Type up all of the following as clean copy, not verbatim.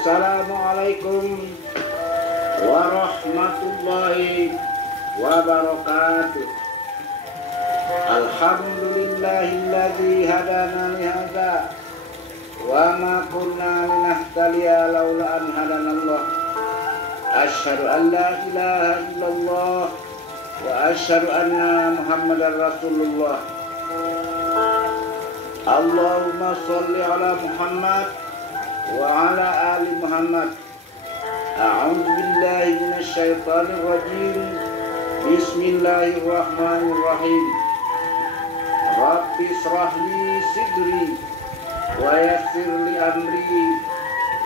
Assalamualaikum warahmatullahi wabarakatuh. Alhamdulillahilladzi hadana li hadza wa ma kunna linahtadiya laula an hadanallah. Asyhadu an la ilaha illallah wa asyhadu anna Muhammadar Rasulullah. Allahumma shalli ala Muhammad wa ala ali Muhammad. A'udzu billahi minasy syaithanir rajim. Bismillahirrahmanirrahim. Rabbi shrah li sidri wa yassir li amri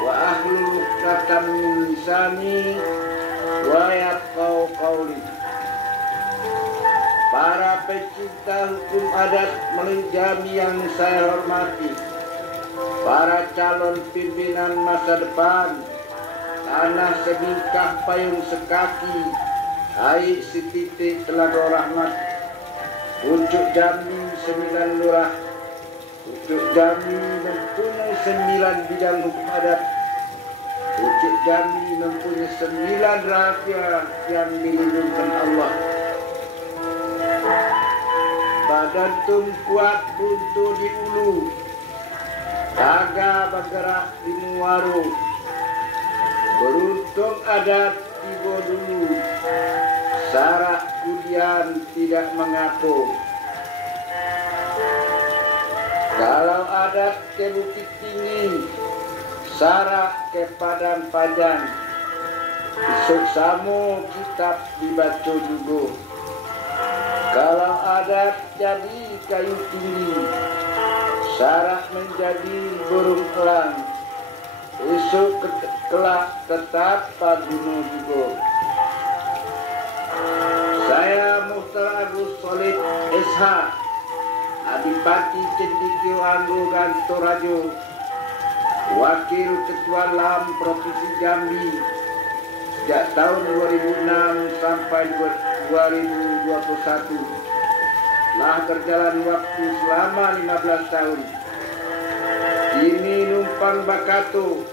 wa ahlul 'uqdatam min lisani wa yafqahu qawli. Para pecinta hukum adat Melinjami yang saya hormati, para calon pimpinan masa depan, tanah sebingkah payung sekaki, air setitik telaga rahmat, Pucuk Jambi 9 lurah. Pucuk Jambi mempunyai 9 bidang hukum adat. Pucuk Jambi mempunyai 9 rahasia yang dilindungkan Allah. Badan tumpuat buntu di ulu, daga bergerak di muaru. Beruntung adat tiba dulu, sarak kudian tidak mengaku. Kalau adat ke Bukit Tinggi, sarak ke Padang Panjang. Isuk samu kitab dibaca juga. Kalau adat jadi kayu tinggi, sarak menjadi burung elang. Esok kelak tetap paduno juga. Saya Muhtar Agus Solid SH, Adipati Cendikio Anggo Gantorajo, Wakil Ketua LAM Provinsi Jambi sejak tahun 2006 sampai 2021. Telah berjalan waktu selama 15 tahun. Kini numpang bakato,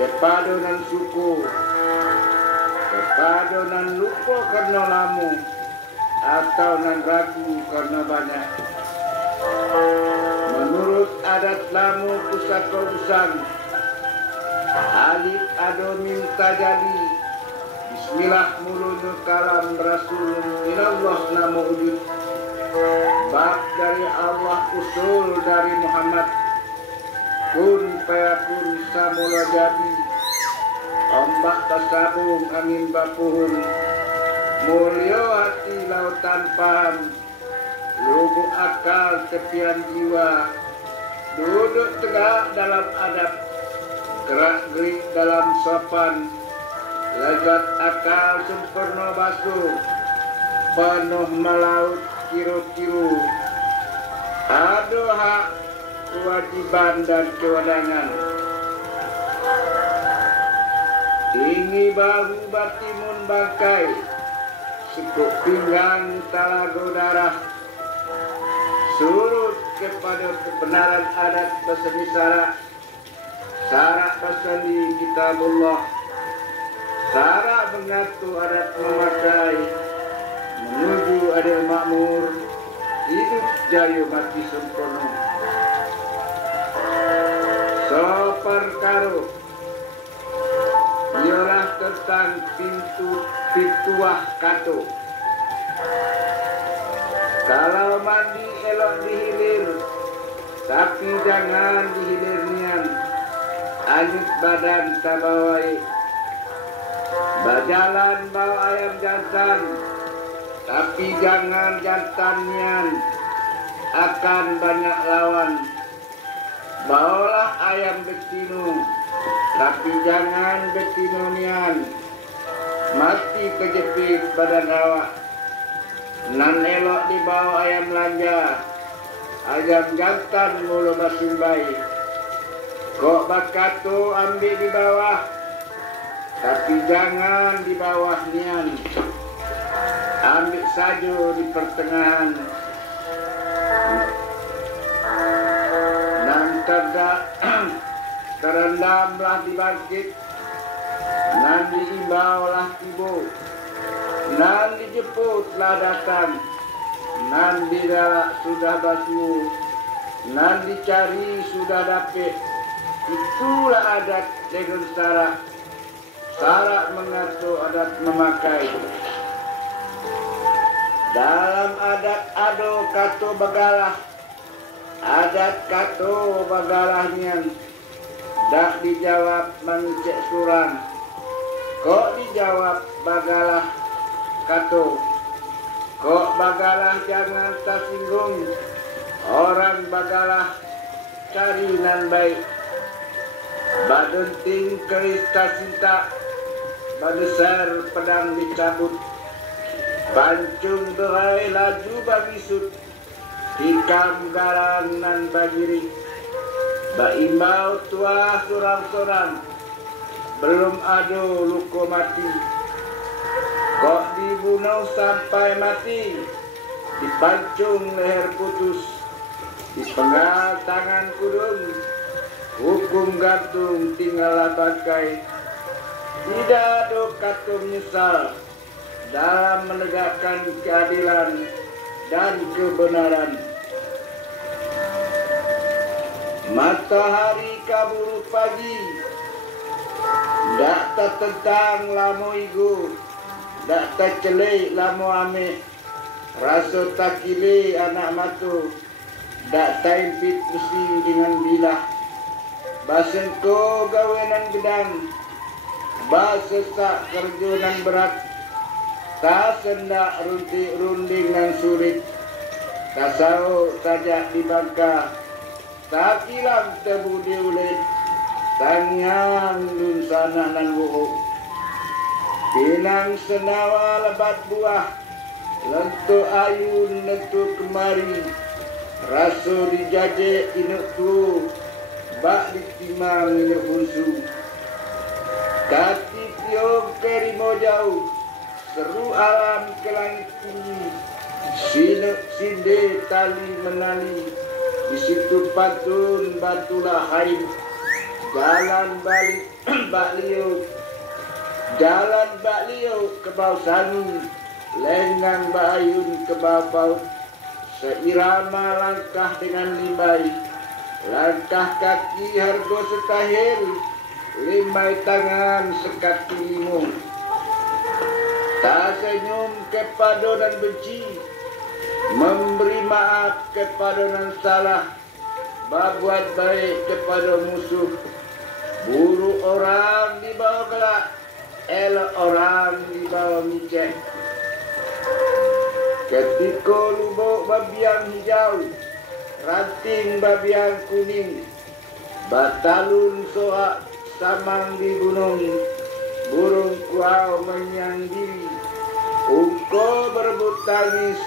kepadonan suku, kepadonan lupa karena lamu, atau nan ragu karena banyak. Menurut adat lamu pusaka usang, alif ado minta jadi, bismillah mulunu kalam rasul minallah namo ujud. Bab dari Allah, usul dari Muhammad. Kun fayakun samula jadi, ombak tasabung angin bapuhun. Mulyo hati lautan paham, lubuk akal tepian jiwa. Duduk tegak dalam adab, gerak gerik dalam sopan. Lezat akal sempurna basuh, penuh melaut kiru-kiru. Ada hak, kewajiban dan kewenangan. Tinggi bahu batimun bangkai, sekuk pinggang talago darah. Surut kepada kebenaran adat berseni sarak, sarak berseni kitabullah. Sarak mengaku adat memakai, menuju adil makmur, hidup jaya mati sempurna. Perkara ialah tentang pituah kato. Kalau mandi elok dihilir, tapi jangan dihilir nian. Anyut badan tabawai. Berjalan bawa ayam jantan, tapi jangan jantan nian. Akan banyak lawan. Bawalah ayam betino, tapi jangan betino nian. Mati kejepit badan awak. Nan elok dibawa ayam lanja, ayam jantan mulu basumbai. Kok bakato ambil di bawah, tapi jangan di bawah nian. Ambil saja di pertengahan. Nan terdak kerendamlah dibangkit, nan diimbaulah tibo, nan dijemputlah datang, nan dilalak sudah basuh, nan dicari sudah dapet. Itulah adat dengan syarat mengatur adat memakai. Dalam adat ado kato bagalah, adat kato bagalahnya dak dijawab manusia surang. Kok dijawab bagalah kato, kok bagalah jangan tersinggung, orang bagalah cari nan baik. Badunting keris cinta, badesar pedang dicabut, pancung berai laju bagisut, hikam garan nan bagiri, baimbau tua sorang-sorang, belum ado luko mati. Kok dibunuh sampai mati, dipancung leher putus, dipenggal tangan kudung, hukum gantung tinggallah bangkai. Tidak ada kata menyesal dalam menegakkan keadilan dan kebenaran. Matahari kabur pagi, dak tertentang lamu igu, dak tercelek lamu ame, rasa takile anak matu, dak taimpit besi dengan bilah. Basengko gawenan gedang, basesak kerjonan berat, tak sendak runtik-runding nan sulit, tak sauk tajak di bangka, tak kilam tebudi ulit, tangyang dun sana nan buhuk. Pinang senawa lebat buah, lentuk ayun lentuk kemari, raso dijajek inuk tu, bak ditimang inuk bunsu. Kati tiup kerimo jauh, seru alam ke langit tinggi, sinuk sinde tali menali, di situ patun batulah hain, jalan balik bak liuk, jalan bak liuk ke bau sani, lengang bak ayun ke bau paut, seirama langkah dengan limbai, langkah kaki hargo setahil, limbai tangan sekat limu. Tak senyum kepada dan benci, memberi maaf kepada dan salah, berbuat baik kepada musuh, buruk orang di bawah gelak, elok orang di bawah micek. Ketika lubuk babiang hijau, ranting babiang kuning, batalun soak samang di gunung, burung kuau menyandiri, ungko berebut tangis,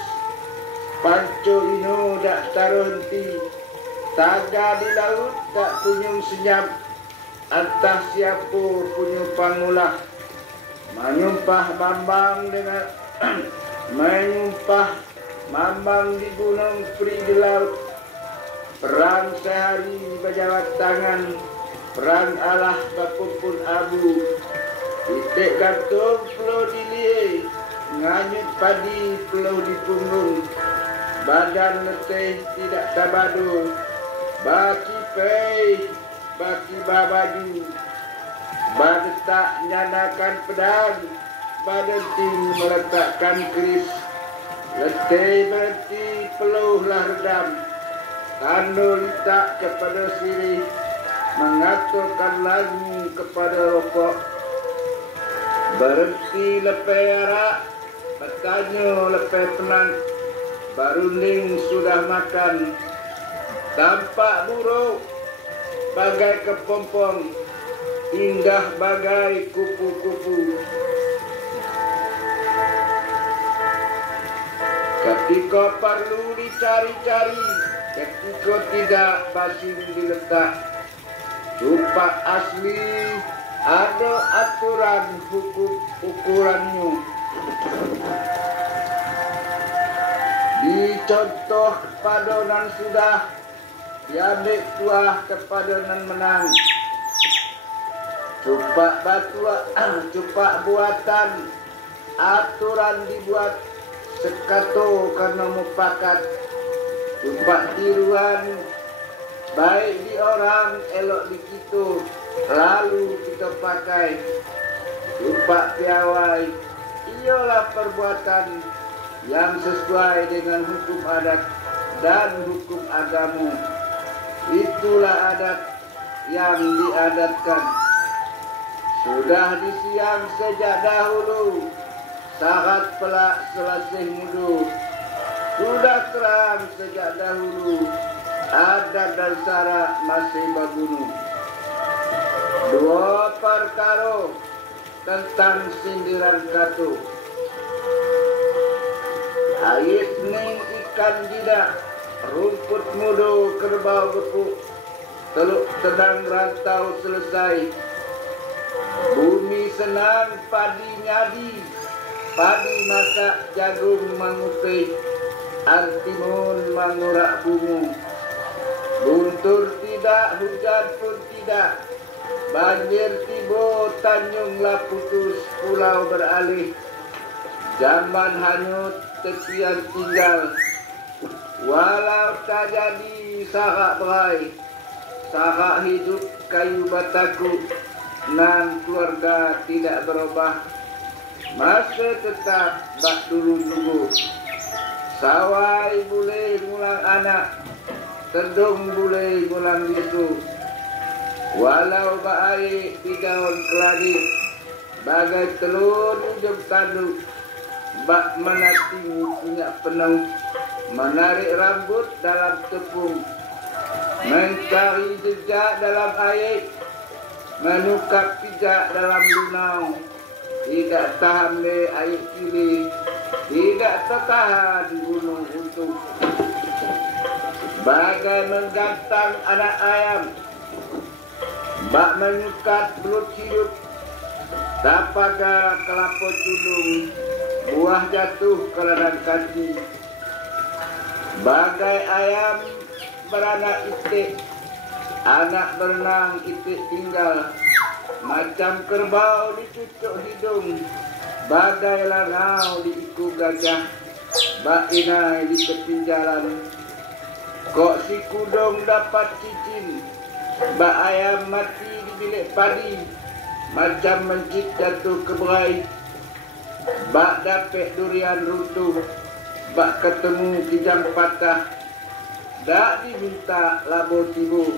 panco ino dak tarunti, taga di laut tak punyung senyap, antah siapa punyung pangulah, menyumpah bambang dengan menyumpah mambang di gunung peri di laut, perang sehari berjabat tangan, perang Allah berkumpul abu, titik gantung peluh dilie, nganyut padi peluh di punggung, badan letih tidak tabadu, baki pei, baki babaju, badetak nyanakan pedang, badan ting meletakkan keris, letih berhenti peluhlah redam, kandul letak kepada sirih, mengaturkan lagu kepada rokok, berhenti lepai arak, bertanya lepai penang, barunding sudah makan, tampak buruk bagai kepompong, indah bagai kupu-kupu. Ketika perlu dicari-cari, ketika tidak basing diletak, sumpah asli ada aturan hukum ukurannya. Dicontoh kepada nan sudah, diambil kuah kepada nan menang, Cupak batuan, cupak buatan, aturan dibuat sekato karena mupakat. Cupak tiruan, baik di orang, elok di kita, lalu kita pakai. Cupak piawai, ialah perbuatan yang sesuai dengan hukum adat dan hukum agama. Itulah adat yang diadatkan. Sudah disiang sejak dahulu, syarat pelak selasih mudu. Sudah terang sejak dahulu, adat dan syarat masih bagunu. Dua perkara tentang sindiran katu. Ais ning ikan jidak, rumput mudo kerbau gepuk, teluk tenang rantau selesai. Bumi senang padi nyadi, padi masak jagung mangutai, antimun mangurak bungu. Guntur tidak, hujan pun tidak, banjir tiba, tanjunglah putus, pulau beralih. Zaman hanyut, tepian tinggal, walau tak jadi sarak berai, sarak hidup kayu bataku, nan keluarga tidak berubah, masa tetap bak dulu dulu. Sawai boleh ngulang anak, terdung boleh ngulang bisu. Walau baik di daun keladi, bagai telur ujung tanduk, bak menati punya penuh, menarik rambut dalam tepung, mencari jejak dalam air, menukar pijak dalam lunau, tidak tahan le air kiri, tidak tertahan gunung untuk. Bagai menggantang anak ayam, bak menyukat belut hidup, tapaga kelapa cundung, buah jatuh ke ladang kaki. Bagai ayam beranak itik, anak berenang itik tinggal, macam kerbau dicucuk hidung, bagai langau diiku gajah, bak inai di tepi jalan. Kok si kudung dapat cicin, bak ayam mati di bilik padi, macam mencit jatuh ke berai. Bak dapet durian runtuh, bak ketemu kijang patah, dak diminta labo tibu.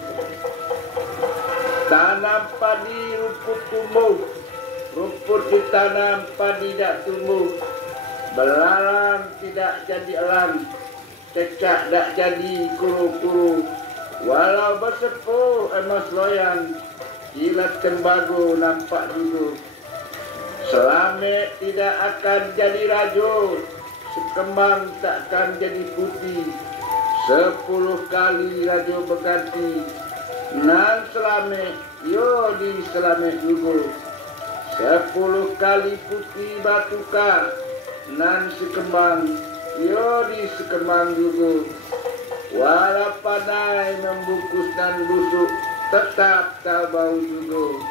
Tanam padi rumput tumbuh, rumput ditanam padi dak tumbuh. Belalang tidak jadi elang, cecak dak jadi kuru-kuru. Walau bersepuh emas loyang, kilat tembago nampak juga. Selamet tidak akan jadi rajo, sekembang takkan jadi putih. 10 kali rajo berganti, nan selamet, yo di selamet juga. 10 kali putih batukar, nan sekembang, yo di sekembang juga. Walau pandai membungkus dan busuk, tetap tak bau juga.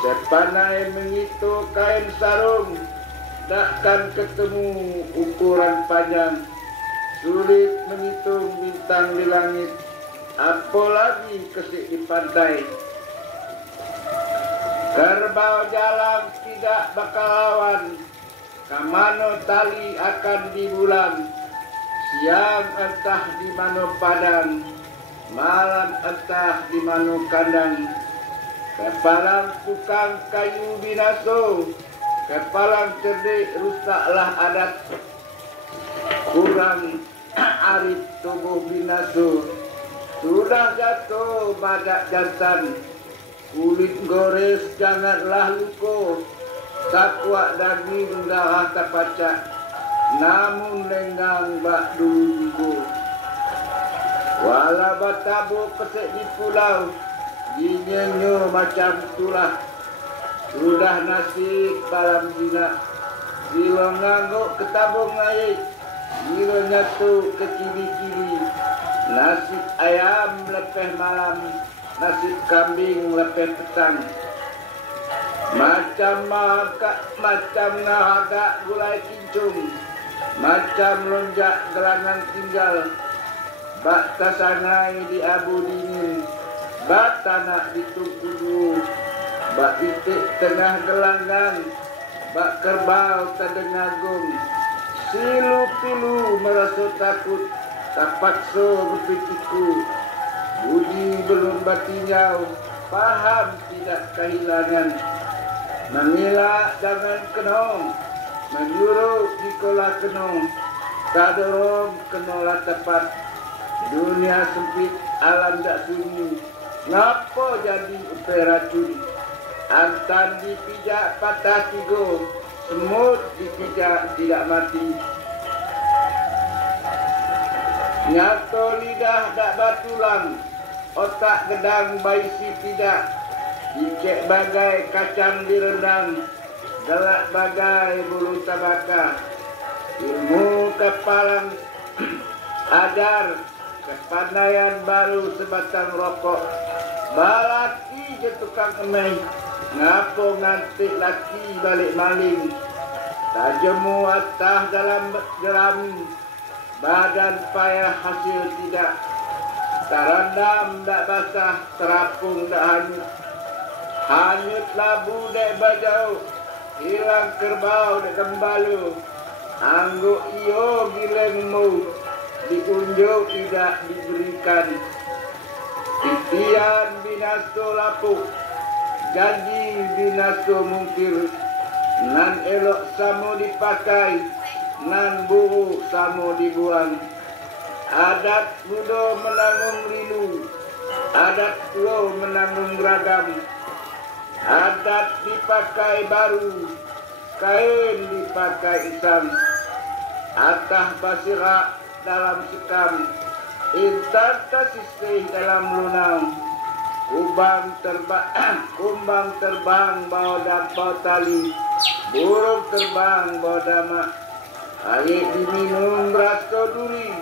Sepandai mengitu kain sarung, takkan ketemu ukuran panjang. Sulit menghitung bintang di langit, apalagi kesik di pantai. Kerbau jalan tidak bakal lawan, kamano tali akan dibulang. Siang entah di mana padang, malam entah di mana kandang. Kepalang tukang kayu binaso, kepalang cerdik rusaklah adat. Kurang arif tubuh binaso, sudah jatuh badak jantan. Kulit gores janganlah luko, sakwak daging darah terpacak, namun lenggang bak dulu. Walau batabu kesek di pulau, dinyenyo macam itulah. Sudah nasib balam jinak, silo ngangguk ketabung air, silo nyatu ke kiri-kiri. Nasib ayam lepeh malam, nasib kambing lepeh petang. Macam ngagak gulai kincung, macam lonjak gelangan tinggal. Bak tasangai di abu dingin, bak tanah di tungku. Bak itik tengah gelangan, bak kerbau terdengagung. Silu pilu merasa takut, tak paksa berpikirku. Budi belum batinyau, paham tidak kehilangan. Mengelak jangan kenong, menyuruh di kolah kenong. Kadorong kenolah tepat, dunia sempit, alam tak sunyi. Ngapa jadi upai racun? Antan dipijak patah tiga, semut dipijak tidak mati. Nyato lidah tak batulang, otak gedang baisi tidak. Dicek bagai kacang direndang, gelak bagai bulu tabaka. Ilmu kepalang ajar, kepandaian baru sebatang rokok. Balaki je tukang emeh, ngapo ngantik laki balik maling. Tajemu atah dalam jerami, badan payah hasil tidak. Tarandam tak basah, terapung tak hanyut. Hanyut labu dek bajau, hilang kerbau dek kembalu. Angguk iyo gilengmu, diunjuk tidak diberikan. Titian binasto lapuk, janji binasto mungkir. Nan elok samo dipakai, nan buruk samo dibuang. Adat muda menanggung rindu, adat tua menanggung ragam. Adat dipakai baru, kain dipakai hitam. Atah basirak dalam sekam, intan tersisih dalam lunang. Kumbang terbang bawa dampau tali, burung terbang bawa damak. Air diminum rasa duri,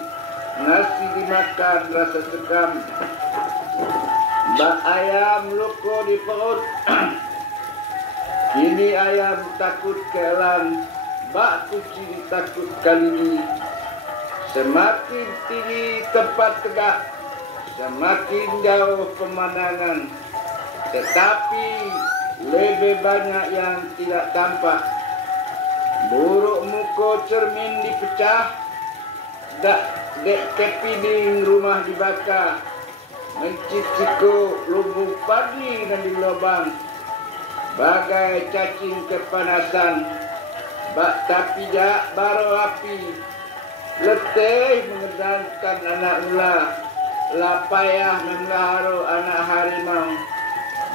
nasi dimakan rasa sekam. Bak ayam loko di perut, kini ayam takut keelan. Bak kucing takut kali. Semakin tinggi tempat tegak, semakin jauh pemandangan. Tetapi lebih banyak yang tidak tampak. Buruk muka cermin dipecah, dek kepiting rumah dibakar. Menciciko lubung padi dan di lubang, bagai cacing kepanasan. Bak tapi jak baro api, letih mengedangkan anak ular. Lapayah memelihara anak harimau,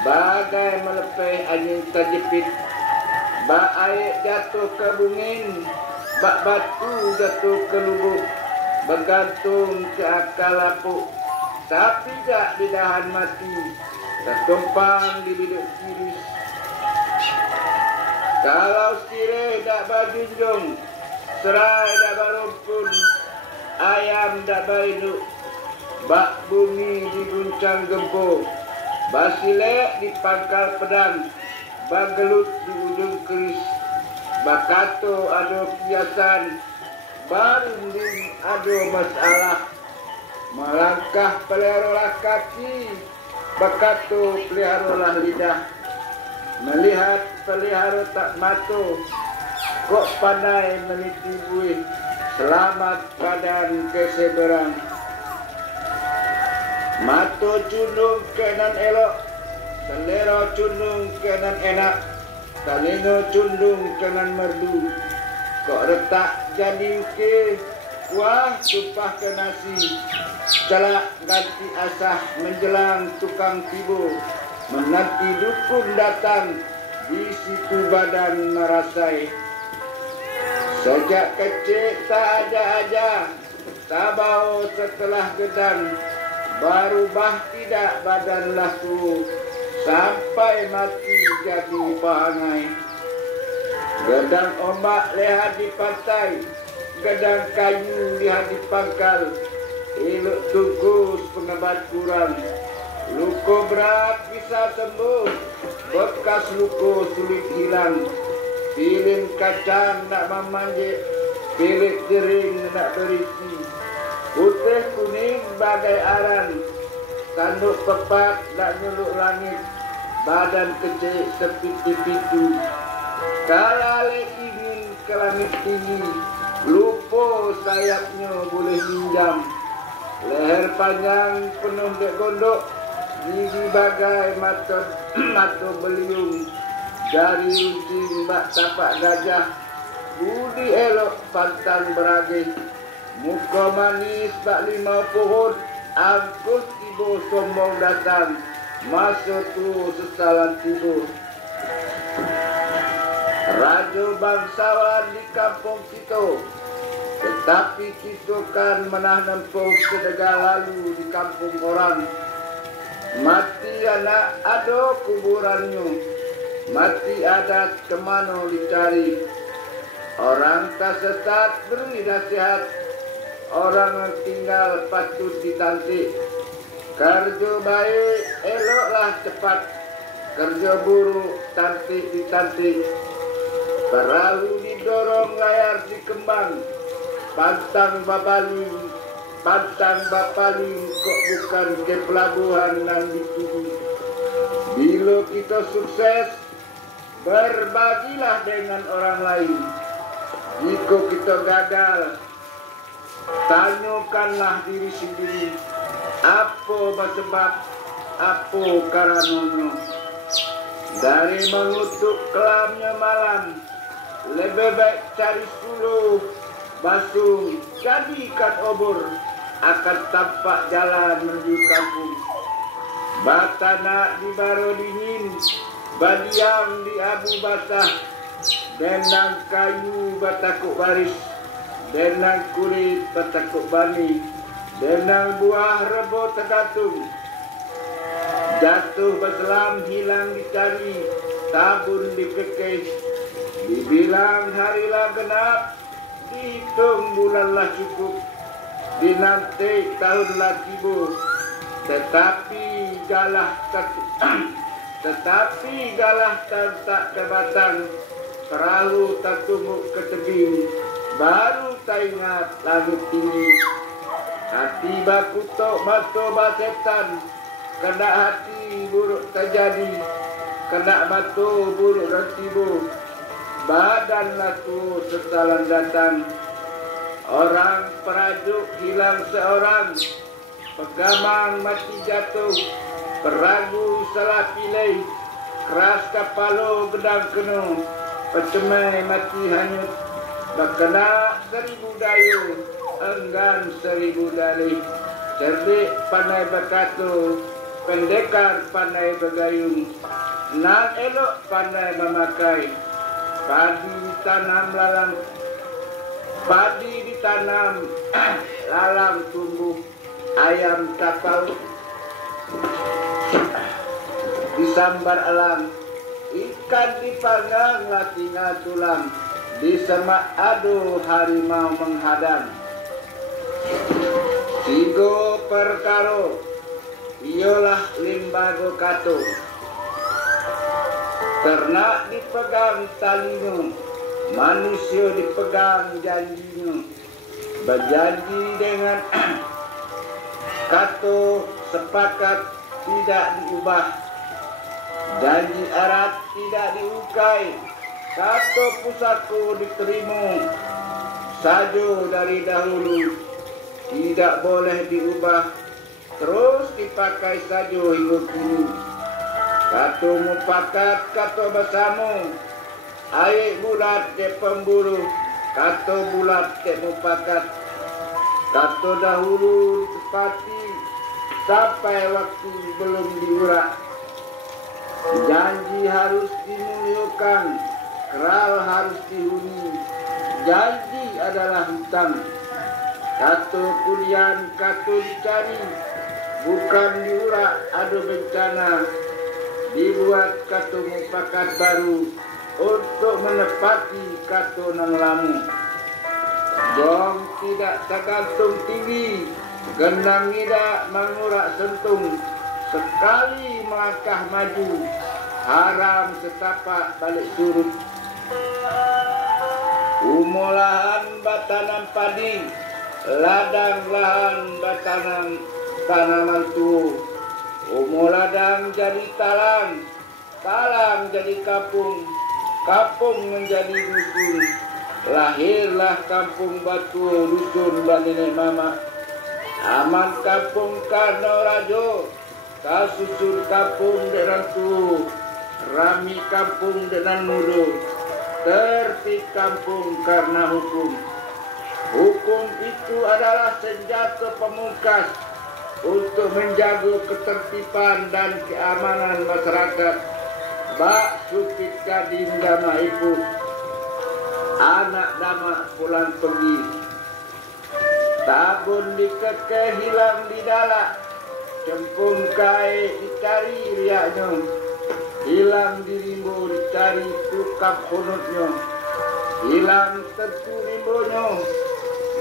bagai melepeh angin terjepit. Bak air jatuh ke bungin, bak batu jatuh ke lubuk, bergantung ke akal lapuk. Tapi tak ditahan mati, tertumpang di bilik tiris. Kalau sirih tak berjunjung, serai tak berumpun, ayam tak berhidup. Bak bumi diguncang gempur, basilek di pangkal pedang, bagelut di ujung keris. Bakato ada kiasan, barunding ada masalah. Melangkah peliharolah kaki, bakato peliharolah lidah. Melihat pelihara tak matu, kok pandai meniti buih. Selamat badan keseberang. Matu cundung kenan elok, selera cundung kenan enak, talino cundung kenan merdu. Kok retak jadi uke, wah tumpah ke nasi. Celak ganti asah menjelang tukang tibu, menanti dukun datang, di situ badan merasai. Sejak kecil tak ada aja, tabau setelah gedang, baru bah tidak badan laku, sampai mati jadi pahangai. Gedang ombak lihat di pantai, gedang kayu lihat di pangkal, elok tungkus pengebat kurang. Luka berat bisa sembuh, bekas luka sulit hilang. Pilih kacang nak memanjat, pilih kering nak berisi. Putih kuning bagai aran, tanduk pepat nak nyeluk langit. Badan kecil seperti pitu. Kala ingin ke langit tinggi, lupa sayapnya boleh minjam. Leher panjang penuh dek gondok, gigi bagai mata beliung. Jari runcing bak tapak gajah, budi elok pantang beragih. Muka manis bak limau pohon, angkus ibu sombong datang. Masa tu sesalan tidur. Raja bangsawan di kampung kita, tetapi kita kan menah nempuh sedekah lalu di kampung orang. Mati anak ada kuburannya, mati adat kemana dicari. Orang tak sesat beri nasihat, orang tinggal patut ditantik. Kerja baik eloklah cepat, kerja buruk tantik ditantik. Perahu didorong layar dikembang, pantang bapaling kok bukan ke pelabuhan yang dituju. Bila kita sukses, berbagilah dengan orang lain. Jika kita gagal, tanyakanlah diri sendiri, apa sebab, apa karenanya. Dari mengutuk kelamnya malam, lebih baik cari suluh, basung, jadikan obor, akan tampak jalan menuju kampung. Batana di baro dingin, badiang di abu basah, denang kayu batakuk baris, denang kulit batakuk bani, denang buah rebo tergantung. Jatuh berselam hilang dicari, tabun dikekes. Dibilang harilah genap, dihitung bulanlah cukup, dinanti tahunlah tiba. Tetapi galah tak kebatang, perahu tak tumbuh ke tebing, baru tak ingat langit tinggi. Hati bakutok mata basetan, kena hati buruk terjadi, kena mata buruk dan tiba. Badanlah tu sesalan datang. Orang perajuk hilang seorang, pegamang mati jatuh, peragu salah pilih, keras kapalo gedang kenu, pecemai mati hanyut. Berkena 1000 dayu, enggan 1000 dalih. Cerdik pandai berkata, pendekar pandai bergayung, nan elok pandai memakai. Padi ditanam, lalang tumbuh, ayam tapau disambar alam, ikan dipanggang tinggal tulang, di semak adu harimau menghadang. Tiga perkara, ialah limbago kato. Ternak dipegang talinya, manusia dipegang janjinya. Berjanji dengan kato sepakat tidak diubah. Janji erat tidak diukai, kato pusako diterima. Sajo dari dahulu tidak boleh diubah, terus dipakai sajo hingga kini. Kato mupakat, kato bersama, air bulat ke pemburu, kato bulat ke mupakat. Kato dahulu tepati, sampai waktu belum diurak. Janji harus dimuliakan, keral harus dihuni. Janji adalah hutang. Kato kulian, kato dicari, bukan diurak, ada bencana. Dibuat kato mupakat baru untuk menepati kato nan lama. Jong tidak tergantung tinggi, gendang tidak mengurak sentung. sekali melangkah maju, haram setapak balik surut. Umolahan batanam padi, ladang lahan batanam tanaman tuh. Ladang jadi talang, talang jadi kapung, kapung menjadi dusun. Lahirlah kampung Batu, dusun Bandine Mama. Aman kampung Karno Rajo, kasusun kampung dengan tu, rami kampung dengan mudo, tertib kampung karena hukum. Hukum itu adalah senjata pemungkas untuk menjaga ketertiban dan keamanan masyarakat. Bak supit kadim dama ibu, anak dama pulang pergi. Tabun dikeke hilang di dalak, cempung kai dicari riaknya, hilang di rimbo dicari tukap honotnya, hilang tentu rimbonya,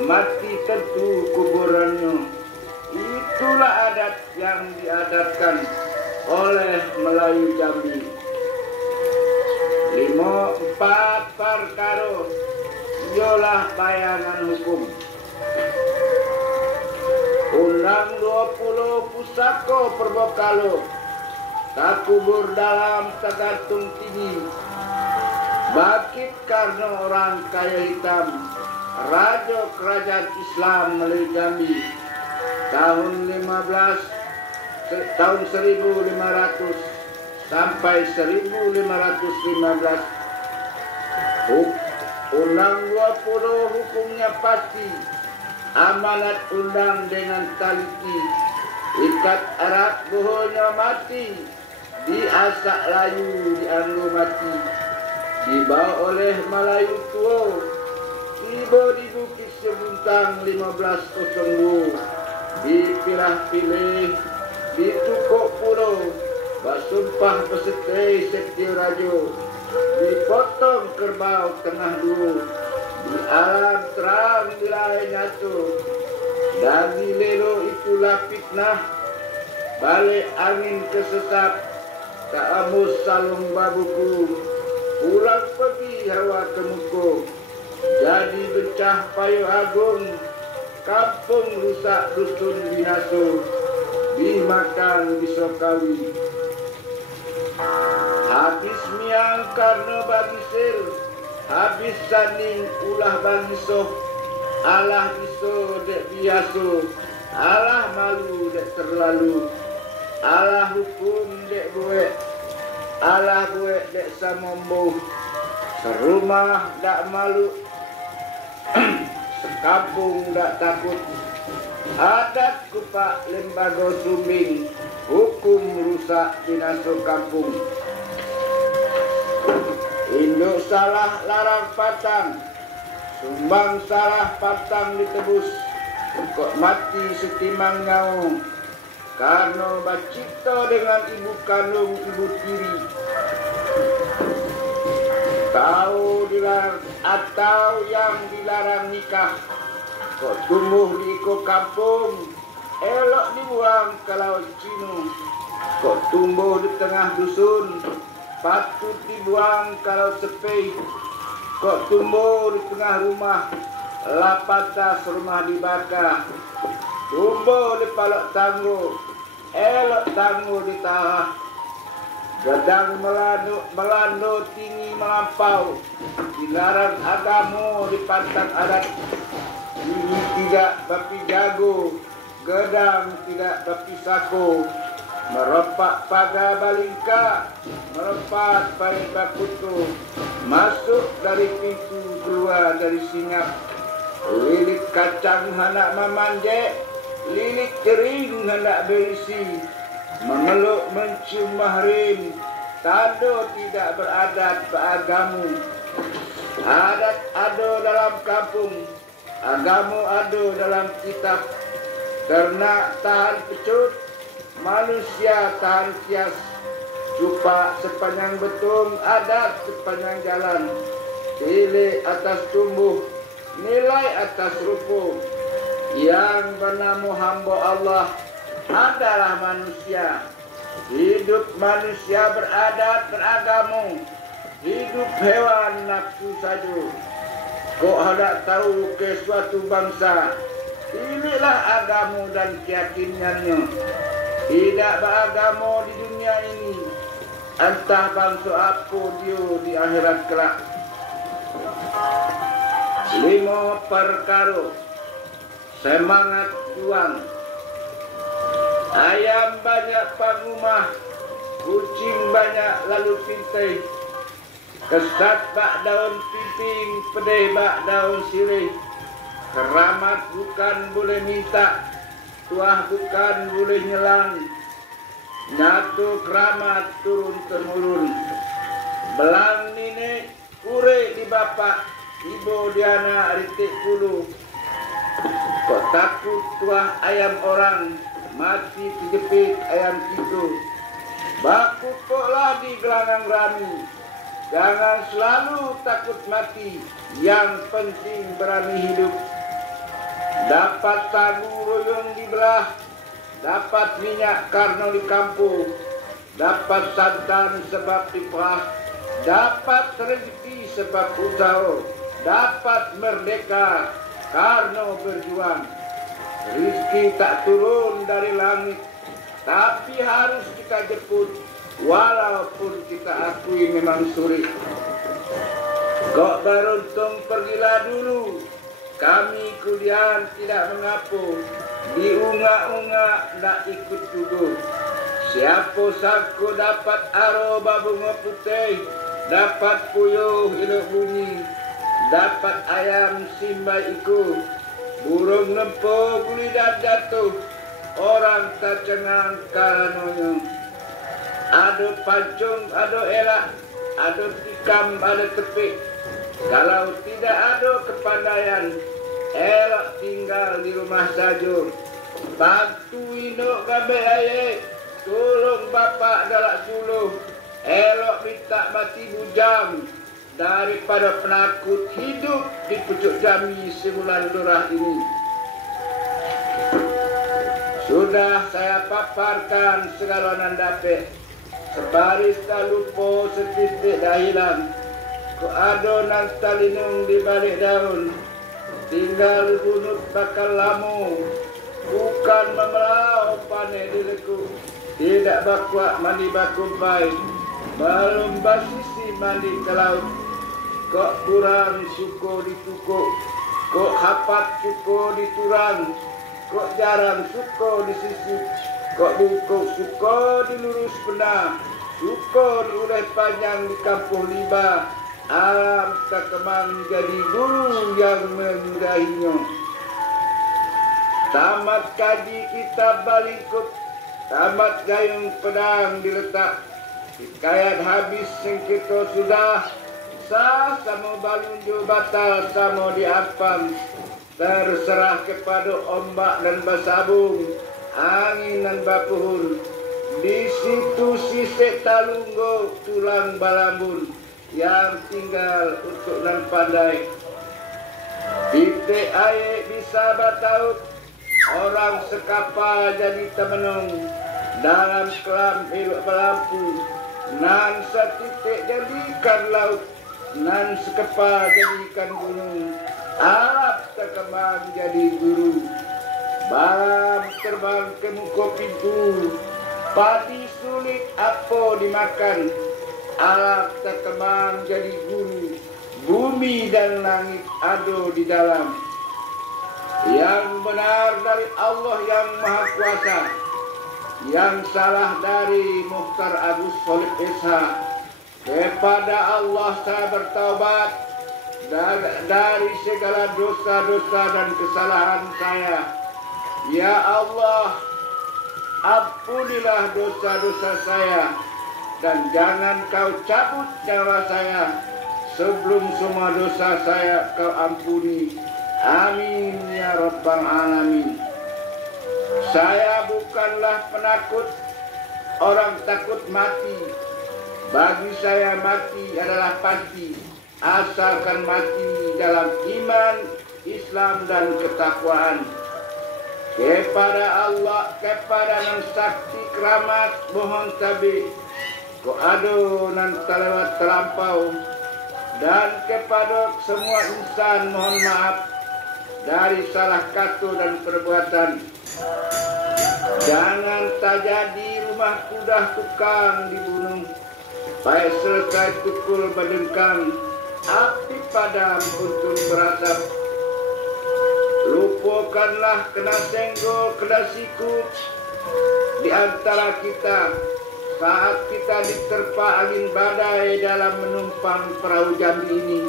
mati tentu kuburannya. Itulah adat yang diadatkan oleh Melayu Jambi. 4 perkara ialah bayangan hukum. Undang 20 Pusako Perbokalo, tak kubur dalam tergantung tinggi. Bangkit karena orang kaya hitam, Raja Kerajaan Islam Melayu Jambi. Tahun 1500 sampai 1515. Undang 20 hukumnya pasti, amanat undang dengan taliti, ikat erat bohonya mati, diasak layu dianggo mati, dibawa oleh Melayu tua, tiba di Bukit Sebuntang 1502, dipilah-pilih, ditukuk pulau, basumpah pesetai Setio Rajo, dipotong kerbau tengah dua, di alam terang wilayah nyatu, dari lelo itulah fitnah, balik angin kesesat, tak amus salung babuku, pulang pergi hawa kemuku, jadi bencah payu agung, kampung rusak dusun binaso, dimakan bisokawi. Habis miang karena bagi sir, habis saning ulah bagi soh, alah iso dek biaso, alah malu dek terlalu, alah hukum dek buek, alah buek dek samombo, serumah dak malu, sekampung dak takut. Adat kupak lembaga sumbing, hukum rusak binaso kampung. Induk salah larang patang, sumbang salah patang ditebus, kok mati setimang ngaung, karena bacipta dengan ibu kandung ibu tiri. Tahu dilarang atau yang dilarang nikah, kok tumbuh di iko kampung, elok dibuang ke laut Cino. Kok tumbuh di tengah dusun, patut dibuang kalau sepi. Kok tumbuh di tengah rumah, lapatas rumah dibakar. Tumbuh di palok tangguh, elok tangguh ditahah. Gedang melando tinggi melampau, dilarang agamu di pantang adat. Ini tidak bapi jago, gedang tidak bapi sako, merepak pagar balingka, merepat bayi bakutu, masuk dari pintu, keluar dari singap, lilit kacang hendak memanjek, lilit kering hendak berisi, memeluk mencium mahrim, tanda tidak beradat beragamu. Adat ada dalam kampung, agamu ada dalam kitab. Ternak tahan pecut, manusia tahan kias. Cupak sepanjang betung, adat sepanjang jalan. Pilih atas tumbuh, nilai atas rupa. Yang bernama hamba Allah adalah manusia. hidup manusia beradat beragama, hidup hewan nafsu saja. Kok hendak tahu ke suatu bangsa, pilihlah agama dan keyakinannya. Tidak beragama di dunia ini, entah bangsa apa dia di akhirat kelak. 5 perkara semangat juang. Ayam banyak pangumah, kucing banyak lalu pintai. Kesat bak daun pimping, pedih bak daun sirih. Keramat bukan boleh minta, tuah bukan boleh nyelang. Nyatu keramat turun temurun. Belang nenek, kure di bapak, ibu di anak ritik puluh. Kok takut tuah ayam orang, mati kejepit ayam itu. Bakuklah di gelanggang rami. Jangan selalu takut mati, yang penting berani hidup. Dapat sagu royong dibelah, dapat minyak karena di kampung, dapat santan sebab diperah, dapat rezeki sebab usaha, dapat merdeka karena berjuang. Rizki tak turun dari langit, tapi harus kita jemput, walaupun kita akui memang sulit. Kok beruntung pergilah dulu, kami kemudian tidak mengapu, diunggah-unggah tak ikut juga. Siapa sangka dapat aroba bunga putih, dapat puyuh hidup bunyi, dapat ayam simbai ikut, burung lempo guli dan jatuh, orang tak cengang karenanya. Ada pancung, ada elak, ada tikam, ada tepik. Kalau tidak ada kepandaian, elok tinggal di rumah saja. Bantu induk gambar ayat, tolong bapak galak suluh. Elok minta mati bujang daripada penakut hidup di pucuk jami sebulan lurah ini. Sudah saya paparkan segala nan dapat. Sebaris tak lupa, setitik dah hilang. Kok ada nan talinung di balik daun. Tinggal bunut bakal lamu, bukan memelau panen dileku. Tidak bakuak mandi bakumpai, belum basisi mandi ke laut. Kok kurang suko ditukuk, kok hapat suko diturang, kok jarang suko disisip, kok bungkuk suko dilurus benar, suko diulai panjang di kampung liba. Alam tak kemang jadi guru yang menyudahinya. Tamat kaji kitab balingkut, tamat gayung pedang diletak. Hikayat habis sengketa sudah, sah sama balunju batal sama diapam. Terserah kepada ombak dan basabung, angin dan bapuhun. Di situ sisik talunggo tulang balambun, yang tinggal untuk nan pandai. Titik air bisa bataut, orang sekapal jadi temenung. Dalam kelam elok berlampu, nan setitik jadikan laut, nan sekepal jadikan gunung. Alap terkembang jadi guru, balam terbang ke muka pintu. Padi sulit apa dimakan, alam terkembang jadi guru. Bumi dan langit ada di dalam. Yang benar dari Allah yang Maha Kuasa, yang salah dari Mukhtar Agus Solih Ishak. Kepada Allah saya bertaubat dari segala dosa-dosa dan kesalahan saya. Ya Allah, ampunilah dosa-dosa saya, dan jangan kau cabut nyawa saya sebelum semua dosa saya kau ampuni. Amin ya Rabbal Alamin. Saya bukanlah penakut, orang takut mati. Bagi saya mati adalah pasti, asalkan mati dalam iman, Islam dan ketakwaan. kepada Allah, kepada nan sakti keramat mohon tabik, ko ado nan terlewat terlampau, dan kepada semua insan mohon maaf dari salah kata dan perbuatan. Jangan terjadi rumah kudah tukang dibunuh, baik selesai tukul berdengkang, api padam untuk berasap. Lupakanlah kena senggol, kena sikut di antara kita saat kita diterpa angin badai dalam menumpang perahu jambi ini.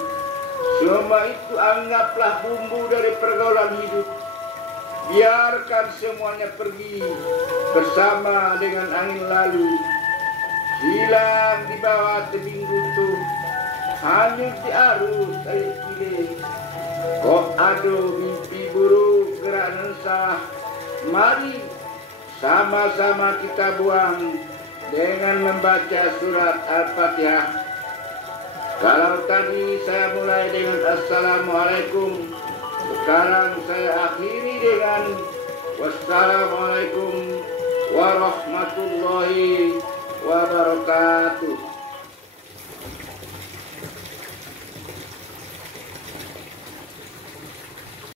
Semua itu anggaplah bumbu dari pergaulan hidup. Biarkan semuanya pergi bersama dengan angin lalu, hilang di bawah tebing runtuh, hanyut di arus air pilih. Kok ado mimpi buruk gerak nan salah, mari sama-sama kita buang dengan membaca surat Al-Fatihah. Kalau tadi saya mulai dengan Assalamualaikum, sekarang saya akhiri dengan Wassalamualaikum warahmatullahi wabarakatuh.